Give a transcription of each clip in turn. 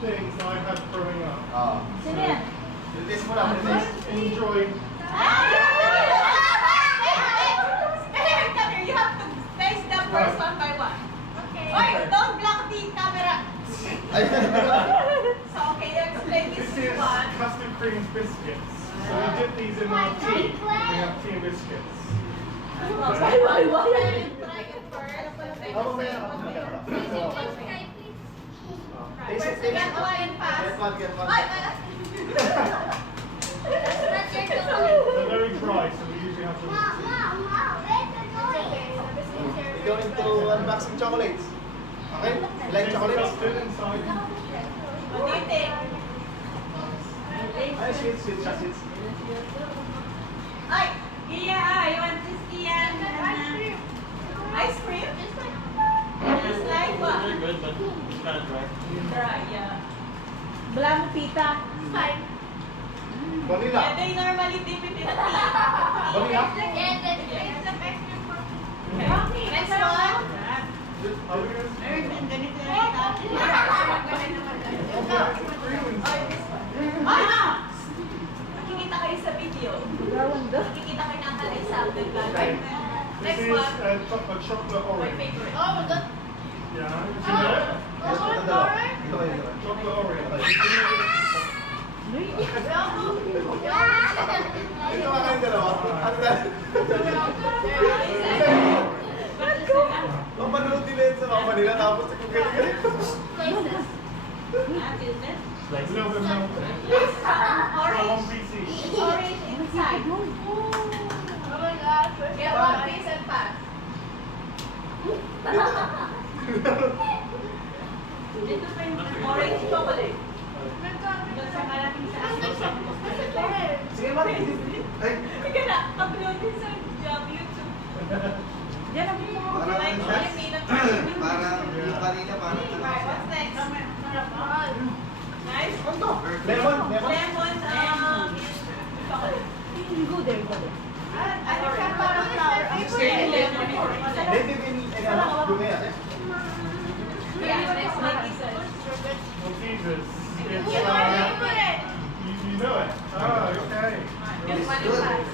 things I had growing up. Sino yan? Release mo lang, release. Enjoy. Come here, you have to face the first one by one. Okay. Oy, don't block the camera. So, okay, you explain This this is one. custard cream biscuits. So we dip these in our tea. We have tea and biscuits. Try it first. Oh, may First, get one fast. Get one, get one. They're very dry, so we usually have to. We're going to unboxing chocolates. Okay? You like chocolates? Custard inside. What do you think? Ay, sweet, sweet, sweet. Ay, Gia, you want this Gia? Ice cream? It's like what? Really good, but it's kind of dry. Dry, yeah. Wala mo pita. Fine. Vanilla. Yeah, they normally dip it in a tea. Vanilla? Okay. Next one. Are we going Ay, na! Makikita kayo sa video. Gawan do. Makikita kayo ng Alexander Okay. Gallagher. This Next is one. a chocolate My orange. favorite. Oh, Yeah, did you know it? Yes, maganda. Dito kayo, dito kayo. Chocolate orange. Dito ka kayong dalawa. Ano na? Ang manood nila yun sa mga Manila, tapos kung galing-galing. A little bit melted. Orange. One piece each. Orange inside. Get one piece and pass. Dito pa yung orange chocolate. Doon sa malaking sa Sige, Mati. Ay, Sige na, upload din sa YouTube. Diyan ang mga parang, Like Filipino cream. parang yung kanina, parang Right, what's next? Nice. Lemon, lemon. Lemon, chocolate. Go there, go there. Ano siya parang flower? Maybe we need ano, dumi ate. Yeah, next one is Maltesers. It's, You you know it. Oh, okay. Get one in pass.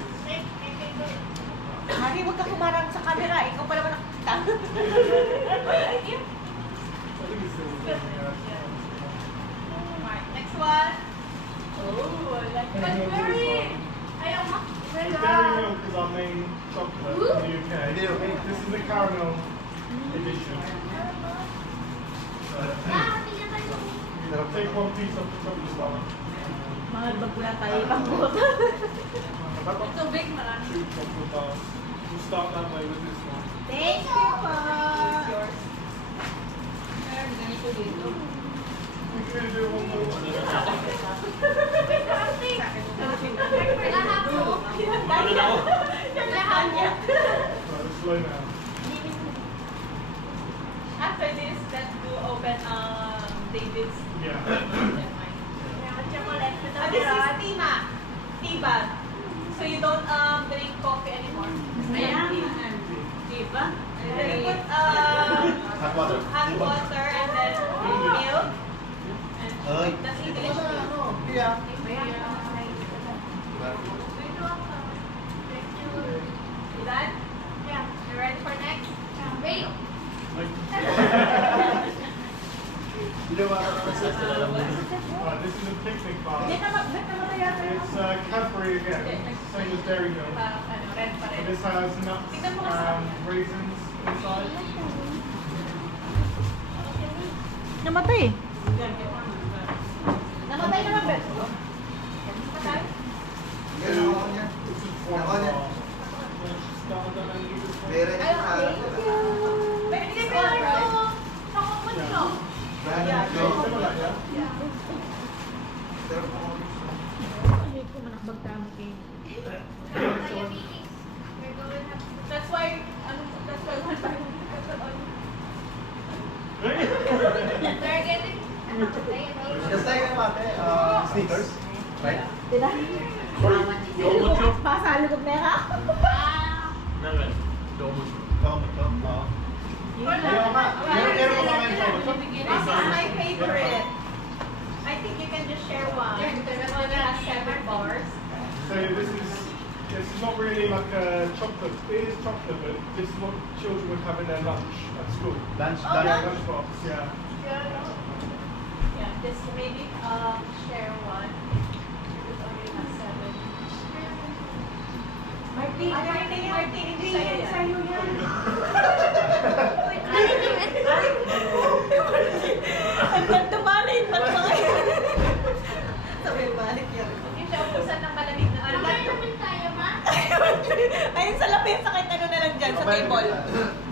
Mami, huwag ka kumarang sa camera. Ikaw pa naman nakita. I think it's still Right, next one. Oh, I like Cadbury. Ayaw mo? The dairy milk is our main chocolate in the UK. Okay. This is the caramel edition. Take one piece of the chocolate bar. Mahal ba pula tayo ibang buto? Ito big marami. Two chocolate bars. We'll start that way with this one. Thank you po. Yours. Meron ganito dito. We can do one more. Lahat mo. Ano na ako? Lahat niya. Right, slow down. After this, let's do open David's. Yeah. This is Tima. Tea bag. So you don't drink coffee anymore. Ayan. Diba? Then you put Hot water. hot water and then milk. Ay. That's English milk. Yeah. You done? Yeah. You ready for next? Wait. Right, this is a picnic bar. Beta namatay yata yun. It's Cadbury again, same as dairy milk. Red pa rin. And this has nuts and raisins inside. Namatay. Namatay naman, Bet. Namatay? Yan ako niya. This is one Ako niya. bar. Start on that and leave this one. Pero ito Ay, sa okay. Pwede ka color ko. Nakapot nyo. Yeah, similar, yeah? Hindi ko manakbag tamo kayo. That's why, that's why one by one. They're getting... Just like ate, sneakers. Right? Tila? Domucho? Pasalugod na ka? Naman. Domucho. Ayaw nga. Meron ko kumain sa This is my favorite. can just share one. This one has 7 bars. So this is not really like a chocolate. It is chocolate, but this is what children would have in their lunch at school. Lunch, Yeah, lunchbox. Yeah. Yeah, this maybe share one. This only has 7. Martin, hindi sa'yo yan. Hanggang tumalin pa mga yan. Sabi, balik yan. Hindi siya ubusan ng malamig na alcohol. Ayun sa lapis, sakit ano na lang dyan sa table.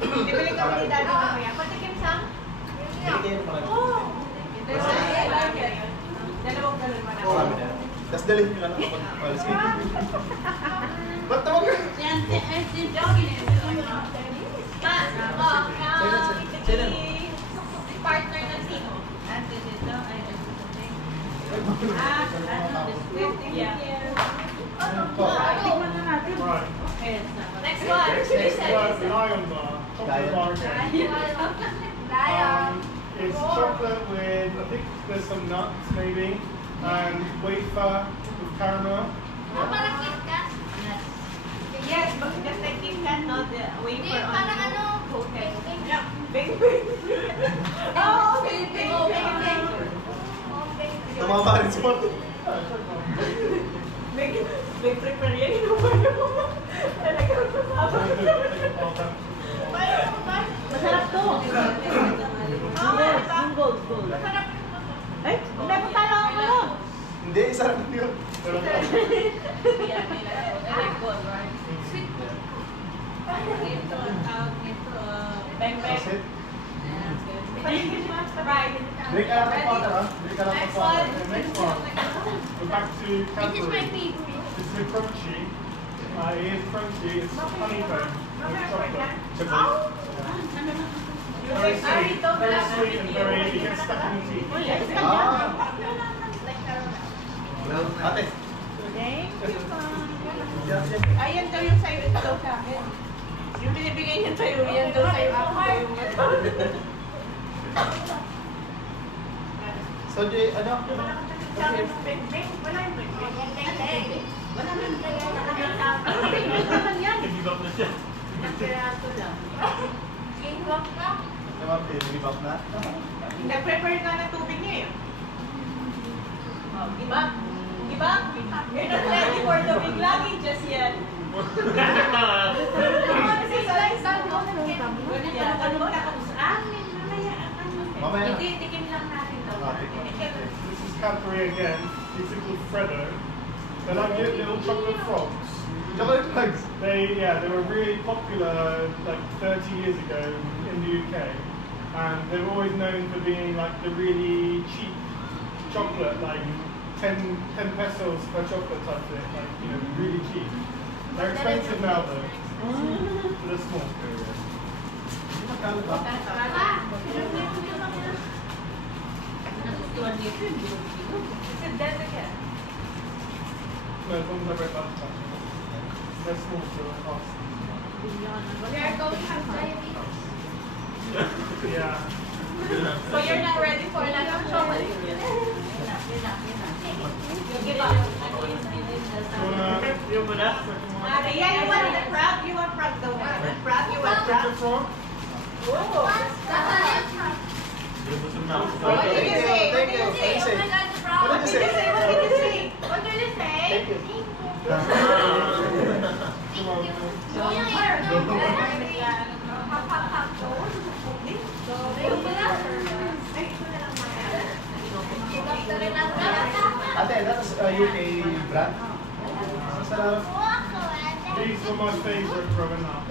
Bibili kami ni Daddy mamaya. Patikim sang? Oo. Dalawang galon man ako. Tapos dalhin nyo lang kapag alas kayo. Ba't tawag ka? Partner ng sino? Yeah. Tikman na natin. Right. Next one. Next one, Lion Bar. Chocolate bar again. It's chocolate with, I think there's some nuts maybe, and wafer with caramel. Yes, but just like Kit Kat, not the wafer on coated. Yeah. Big. Oh, big. Tumama rin si Martin. Big prepare yan. Talaga Masarap to. Yung gold. Ay, hindi mo talo ako ano. Hindi, isa lang yun. Pero that's it. Drink ka lang ng water, ha? Drink ka lang ng Next water. one. Next one. We're back to Cadbury. This is crunchy. It is crunchy. It's honeycomb with chocolate. Very sweet and very, it gets stuck in the teeth. Ah. Ate. Thank you, Yes, yes. Ayan daw yung sa'yo, ito daw sa akin. Yung binibigay niya sa'yo, yan daw sa'yo. Ako daw yung So, di, ano? Give up na siya. Naman, give up na? Nag-prepare ka ng tubig niya eh. Oh, give up. Give up. You're not ready for the big luggage yet. Mamaya na. Hindi, tikim lang natin daw. Ah, tikim. This is Cadbury again. These are called Freddo. They're like little chocolate frogs. Chocolate flags. They were really popular like 30 years ago in the UK, and they were always known for being like the really cheap chocolate, like 10 pesos per chocolate type thing, like really cheap. They're expensive now though. But they're small. Magkano ba? Is it delicate? No, as long as I break that much. They're small, so they're cost. Yeah. So you're not ready for that chocolate? You give up. Yung mo na? Yeah, you want the frog? You want frog though. Frog, you want frog? Chocolate frog? Oh. Gutom na ako. What did you say? What Thank did you. you say? Thank you. What did you say? What did you say? What did you say? Thank you. Ate, that's UK brand. Masarap. These were my favourite growing up.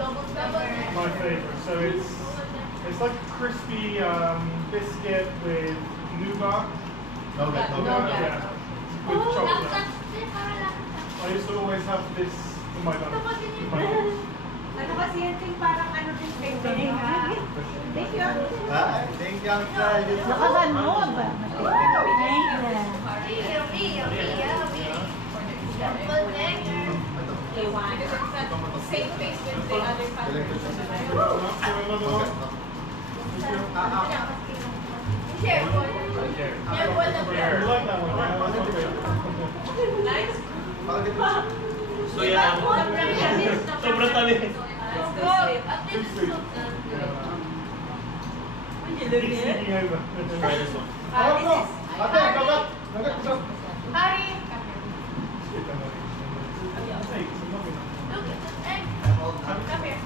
My favourite. So it's like a crispy biscuit with nougat. Nougat. Yeah. With chocolate. I used to always have this in my lunch. With my lunch. Ano kasi yan, Ting? Parang ano din kayo. Thank you. Hi, thank you, Uncle. Nakaganog. Thank you. Same face with the other family. Another one? Thank you. Careful. Careful na You like that one, right? That's my favorite. Nice. Bakit ito? So yan ang... Sobrang tabi. Let's go. Good food. Hindi Keep sneaking over. Try this one. Harap mo! Ate, gagat! Gagat isa! Hari. Look at the egg. Come here.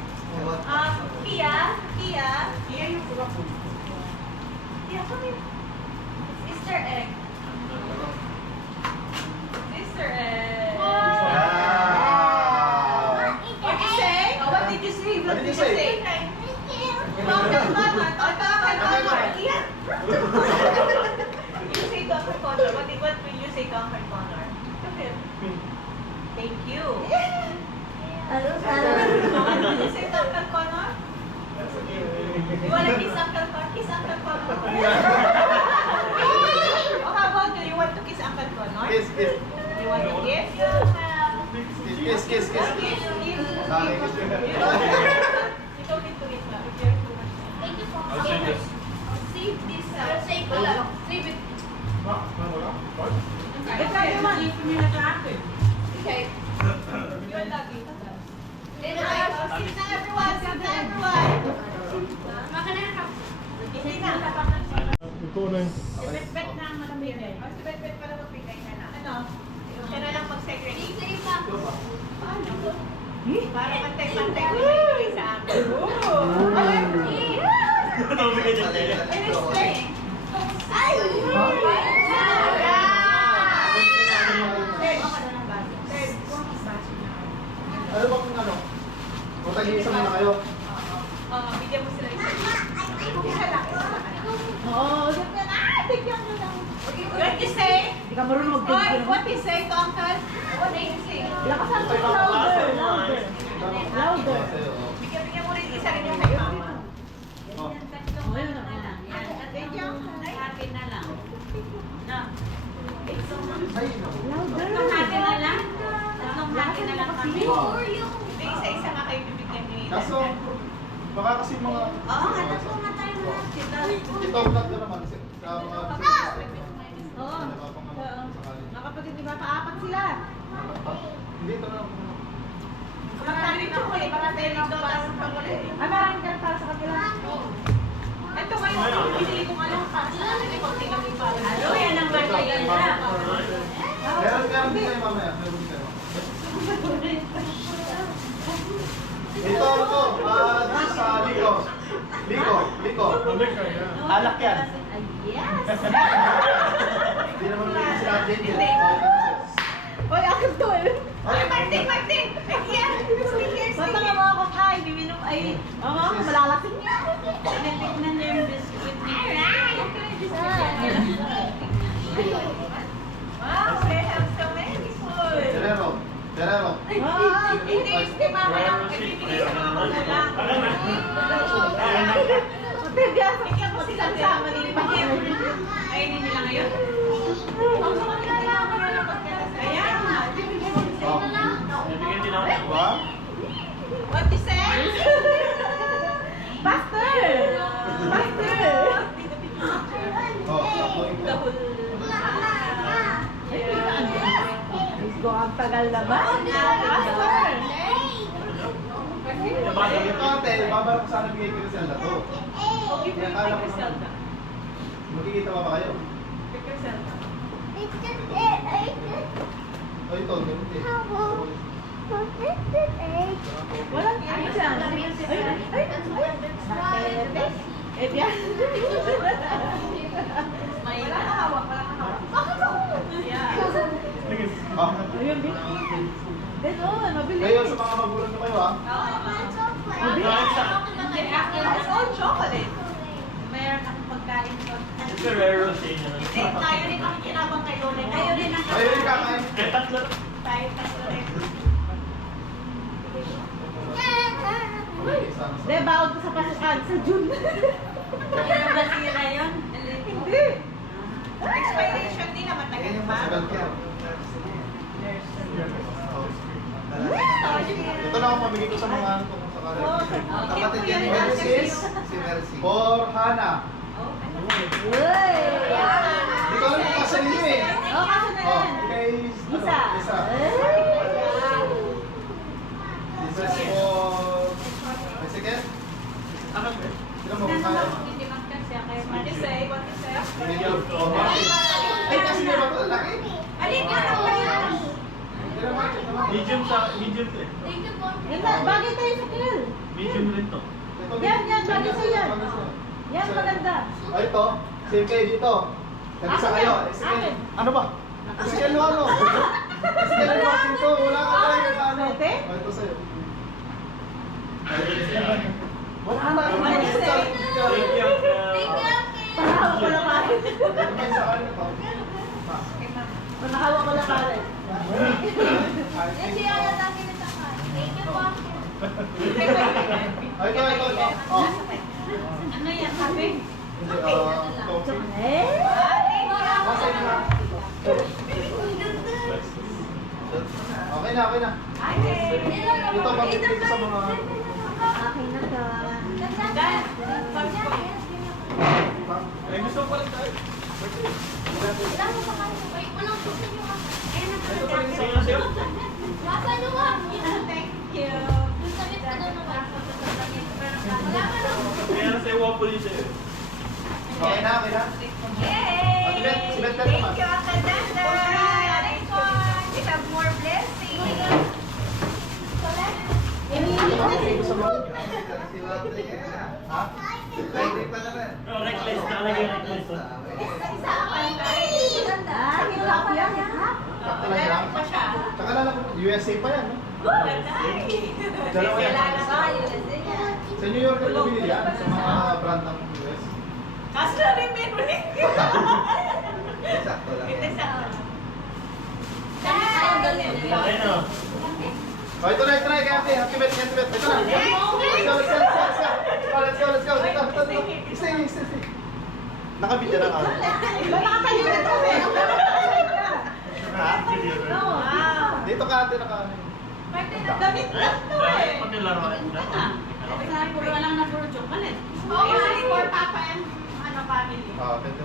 Kia. Kia. Kia yung pula po. Kia, come here. It's Easter egg. Easter egg. What you say? Oh, what did you say? What did you say? Dr. Connor. Oh, Dr. Connor. Kia. You say Dr. Connor. What will you say, Dr. Connor? Come here. Thank you. Ano You say Dr. Connor? You want to kiss Uncle Connor? Kiss Uncle Connor. Oh, how about you? You want to kiss Uncle Connor? Kiss, kiss. You want to kiss? Kiss, kiss, kiss. Kiss, kiss. Dami, kiss. You don't need to kiss na. Be careful. Thank you for I'll save this. Save this. Save ko lang. Save it. Okay. You're lucky. Then sit na everyone. Sit na everyone. Makanakap. Hindi na. Recording. Bet na ang malamig eh. Mas bet pala magbigay ka na. Ano? Siya na lang mag-secretary. Save lang. Para pantay-pantay ko na ibigay sa akin. Tawag ka dyan, Tia. Ay! Ano ba kung ano? Kung tag-iisa muna kayo? Bigyan mo sila isa. Isa lang. Oo, bigyan mo lang. What you say? Hindi ka marunong Boy, mag-video. what you say to Uncle? What do you say? Lakasan mo louder, louder. Louder. Bigyan mo rin isa rin yung kay Mama. Oh. Thank you. Akin na lang. No. Ay, naku. Louder. Tatlong natin na lang kami. Hindi, isa-isa nga kayo bibigyan ni Kaso, baka kasi mga... Oo nga, tatlong na tayo lahat. Ito, vlog ka naman. Sa mga... Oo. Nakapatid, di ba? Paapat sila. Hindi, ito na lang. Marami ko eh, para tayo dito tapos pa muli. Ay, maraming ka para sa kanila. Ito ngayon, pinili ko nga lang para sa akin. Konti lang yung para. Ano, yan ang birthday yan na. Meron din kayo mamaya. Meron din kayo. Ito, ito. Dito sa Liko. Liko, Liko. Liquor, yeah. Alak yan. Yes. Hindi naman may sila update yun. Hindi. Oy, akin to eh. Ay, Martin! Martin! Ay, yan! Stickers! Basta nga mga kakain, biminom ay... Oo, malalasing niya. Tinitignan niya yung biscuit ni Wow, they have so many food! Terero. Terero. Hindi mama lang. Ibibigay sa mga magulang. Bigyan ko sila sama nila. Ayun nila ngayon. Ayan. Ibibigay mo sila. Bibigyan din ako. Diba? What you say? Faster! Faster! Oh, upload The ko. whole... Let's go, ang tagal naman. Faster! Ito ate, babalik ko sana bigay ko rin sila to. Okay, Kaya akala ko Griselda. naman. Magkikita pa ba kayo? Griselda. O ito, ganun din. Walang ano dyan. Eh, yan. Wala kang hawak, wala kang hawak. Yeah. Ah, Ayun, din. Then on, mabilis. kayo sa mga magulang nyo kayo ha? It's all chocolate. Meron akong pagkain ko. It's a rare occasion. Hindi, tayo rin ang kinabang kay Lola. Tayo rin ang Kayo rin kakain. Tatlo. Tayo tatlo rin. De, bawal ko sa pasukan sa June. Ano ba sila yun? Hindi. Expiration din naman tagal Ganyan pa. sa healthcare. Ito na ako mabigay ko sa mga ano kung sakali. Oh, Kapatid okay, yan ni kuya, Mercy. kasi Si Mercy. For Hana. Oh, Uy! Hindi ko alam kung kasi ninyo eh. Oh, kaso na Oh, yan. kay... Isa. Isa. This is for... Mexican? Ano ba? Sino mo kaya? What you say? What you say? Medium. Oh, Martin. Ay, kasi nga ba ito lalaki? Alin ka na ba yan? Hindi naman, check naman. Medium sa medium to eh. Yan na, bagay tayo sa kill. Medium rin to. Ito, Yan, bagay sa yan. bagay sa'yo. Yan, maganda. Ah, ito. Same kayo dito. Nag-isa kayo. Akin. Ano ba? Mexican mo ano? Mexican mo dito. Wala ka tayo. Ano? Pwede? Oh, ito sa'yo. Wala na. What you say? Thank you. Panahawak ko lang pare. May sa akin ito. Panahawak ko lang pare. Ay, ito. Oh. Ano yan? Sabi? Hindi, coffee. Eh? Nasa inyo na. Okay na, okay na. Ito, bakit dito sa mga... Akin na ka. Ay, gusto ko pala tayo. Ito pa rin sa'yo. Thank you. Kaya na sa'yo wapo din sa'yo. Okay na, okay na. Yay! Si Beth naman. Thank you, Uncle Danda. We have more blessings. Okay, gusto mo? Ha? Oh, reckless. Nakalagay yung reckless. oh. Ah, hip-hop yan. Hip-hop. Sakto lang yan. Pa siya. Tsaka lang, USA pa yan, no? Dalawa yan. Sa New York ko binili yan, sa mga brand ng US. Kaso na rin memory. Sakto lang. Ito sa... Okay na. Oh, ito na, try kaya Happy birthday, happy birthday. Ito na. Let's go, let's go, let's go. Oh, let's go, let's go. Dito. Stay. Nakabidya na ako. Nakatayo na to eh. Ha? Wow. Dito ka ate, naka... Damit lang to eh. Pag nilaruan. Puro lang na puro chocolate. Oh, yes, for Papa and ano family. Ah, pwede.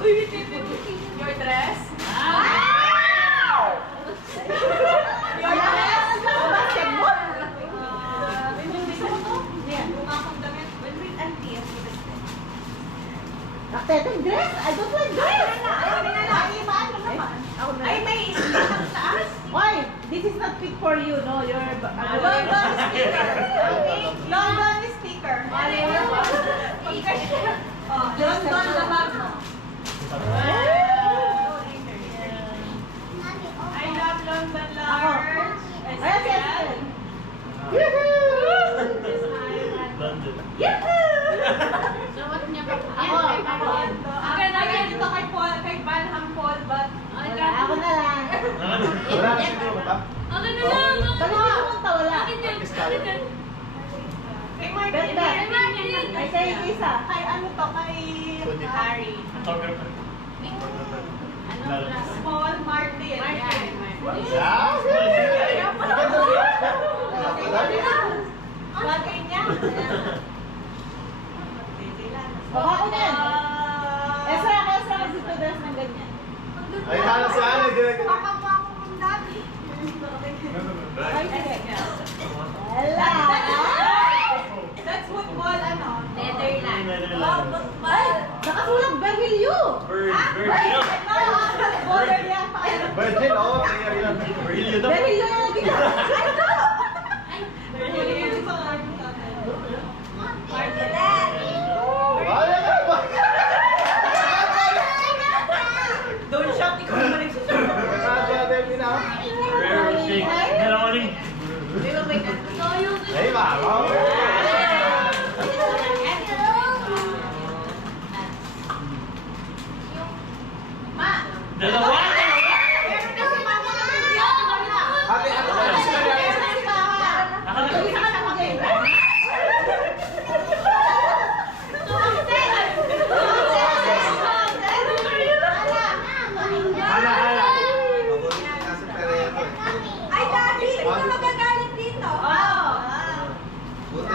Uy, your dress? Wow! Your dress? Basketball. Gusto mo to? Yung akong damit. When with auntie, Nakteteng dress? I don't like dress. Ayaw nila na. Ay, paano naman? Ako na. Ay, may isip lang taas. Why? This is not fit for you, no? You're... London sticker. London sticker. Oh, London na bag mo. I love London large. Ayan si Estelle. London. Ako dito kay Paul, kay Banham Paul, but Ako na lang. Wala na siguro ba? Bakit hindi pumunta? Wala. Practice tayo. kay Martin. Bet. Ay, sa'yo isa. Kay ano to, kay Harry. Photographer. Small Martin. Yeah? Bagay niya. Baka ako na yan. Ezra kasi ito dress ng ganyan. Ay, halos sa ano, direct. Ay, sige. Wala. That's football, ano? Netherlands. Ay, nakasulat Berhilyo. Virgil. Baller yan. Virgin, oo. Nangyari lang. Virgil daw. Berhilyo yung naging. Ay, no! Wala ka ba? Don't shout, ikaw naman nagsusunod. Kasama Debbie na. Rare shake. Dalawa rin. Ay, mama. Ma! Dalawa. Meron na si Mama na video. Wala. Ate, ano ba? Meron na si Mama. Nakalagay. Isa ka na mag-game. Hala. Ay, Daddy! Ito magagalit dito. Oo. Buti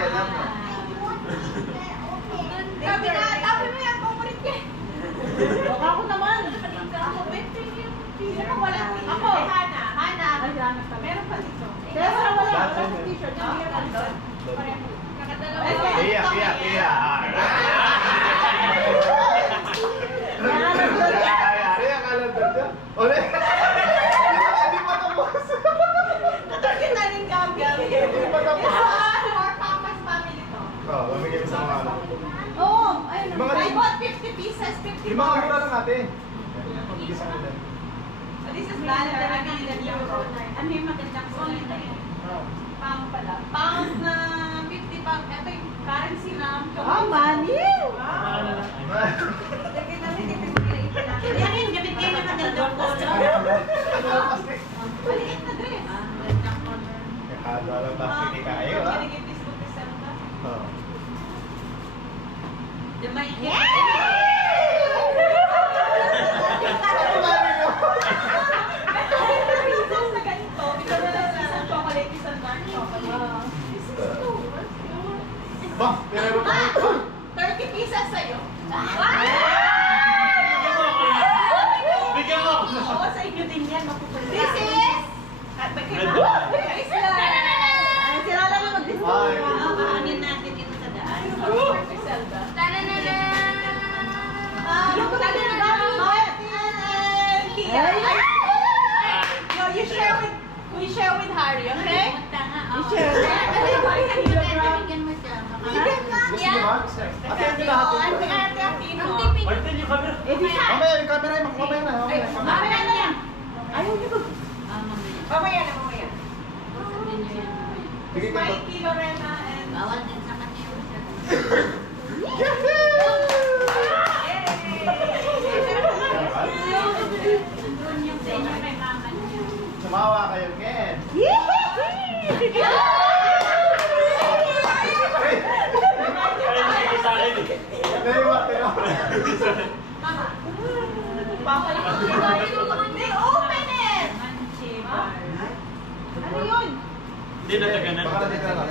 sa t-shirt. Yan, bigyan ka doon. Kakadalawa. Iya. Iya, kalat doon. Ole. Hindi pa tapos. Kita rin kami. Hindi pa tapos. For Papa's family to. Oh, lamigay mo sa mga ano. Oo, ayun. Mga I bought 50 pieces, 50 Yung mga mura bars. lang ate. Pag-igisa ko din. So this is brand na nabili na euro. Ano yung magandang kulay na yun? Pound pala. Pound na 50 pound. Ito yung currency na Ah, maniw! Lagyan namin dito yung pinaipan natin. Yan yung gamit kayo na magandang kulay. Maliit na dress. Magandang color. Kado alam ba hindi kayo ha? Can I give this to Priscilla? Oh. Diba yung Reasons na ganito. Because isang chocolate, isang dark chocolate. This is so worth it. Ba, pero pa. 30 pieces sa'yo. Bigyan mo! Oo, sa inyo din yan. Mapupunta. This is... At magkaiba. This is... Ay, sila lang ang mag-display. Kaanin natin ito sa daan. Priscilla. Yung pagkakas ng dami. You share with... We share with Harry, okay? Punta nga. I-share. Bigyan mo siya. Gusto niyo ba? Ate, hindi lahat yun. Martin, yung camera. Eh, di siya. Mamaya, yung camera yung mamaya na. Mamaya, camera. Mamaya na yan. Ayaw niyo ba? Mamaya na, mamaya. Sige ka to. Mikey, Lorena, and... Bawal din sa kanya. Doon yung sa inyo kay mama niya. Sumawa kayo, Ken. Kaya hindi sa akin. Very what, Mama. Papa lang ako. They open it! Manche bar. Ano yun? Hindi na taganan. Baka natin ka lang.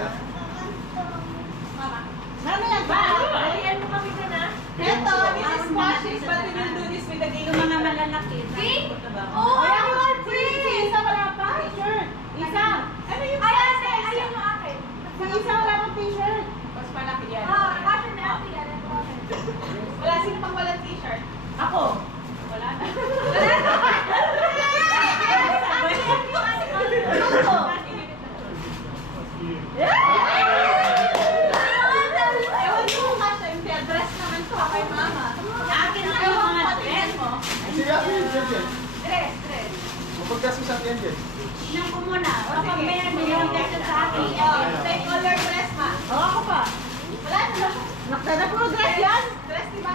Mama. Marami lang ba? Balian mo kami na na. Ito, this is squashes, but we will do this with the game. Yung mga malalaki. See? Ito ba? Oh, Ay, I ako want Si free! Isa wala pa. T-shirt. Isa. Ano yung ayun yung akin. Si Isa wala pang t-shirt. Mas malaki yan. Kasi na ako yan. Wala, sino pang walang t-shirt? Ako. Wala na. Ewan ko kung kasha yung dress naman to kay mama. Akin lang yung mga dress mo. Sige, ate, Jen. Dress, dress. Mapagkas mo sa atin, Jen. Tingnan ko muna. Kapag meron mo yung dress sa akin. Take color dress, ma. Oo, ako pa. Wala na. Naktada puro dress yan. Dress, di ba?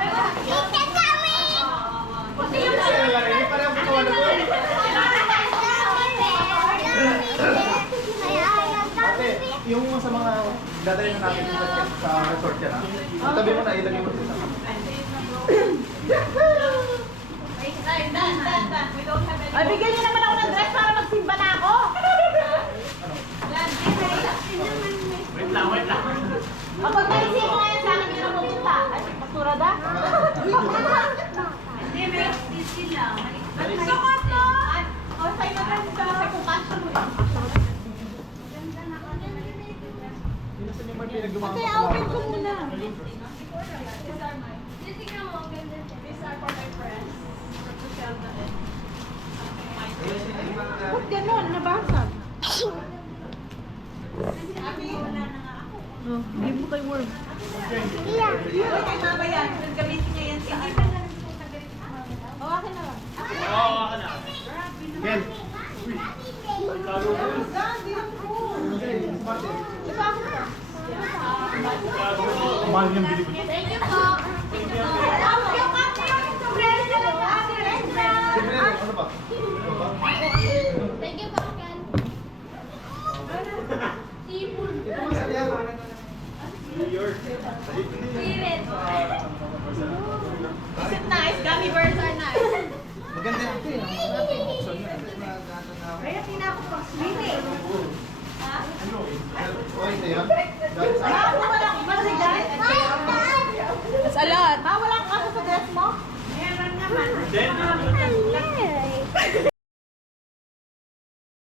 Pati yung Sige lang, hindi pa rin ang bukawan na to. Ate, yung sa mga dadalhin na natin sa resort yan, ha? Tabi mo na, ilagay mo sa kami. Dan. We don't have any. Ay, bigyan niyo naman ako ng dress para magsimba na ako. Dan, Wait lang. Kapag naisip mo ngayon sa akin, yun ang pupunta. Ay, pasura da. Hindi, may sisi lang. Sukot mo! O, sa'yo na lang ito. Kasi kung kasha mo yun. Ate, open ko muna. These are mine. These are for my friends. For Priscilla and Ba't gano'n? Nabasag. Abi, wala na nga ako. Oh, give mo kay Worm. Uy, kay mama yan. Gamitin niya yan sa ano. O, akin na lang. Oo, ako na. Ken. Dan, di lang po. Diba ako pa? Mahal yung bili ko. Thank you po. Yung ate yung sombrero na lang sa ate. Siyempre, ano ba? Ano ba? Thank you po, Ken. Sipon. Ito mo sa liyan. Spirit. Is it nice? Gummy bears are nice. Maganda yan. Kaya tinako pang swimming. Okay na yan. Dahil sa Bago walang masigat. That's a lot. Walang kaso sa dress mo? Meron naman. Then,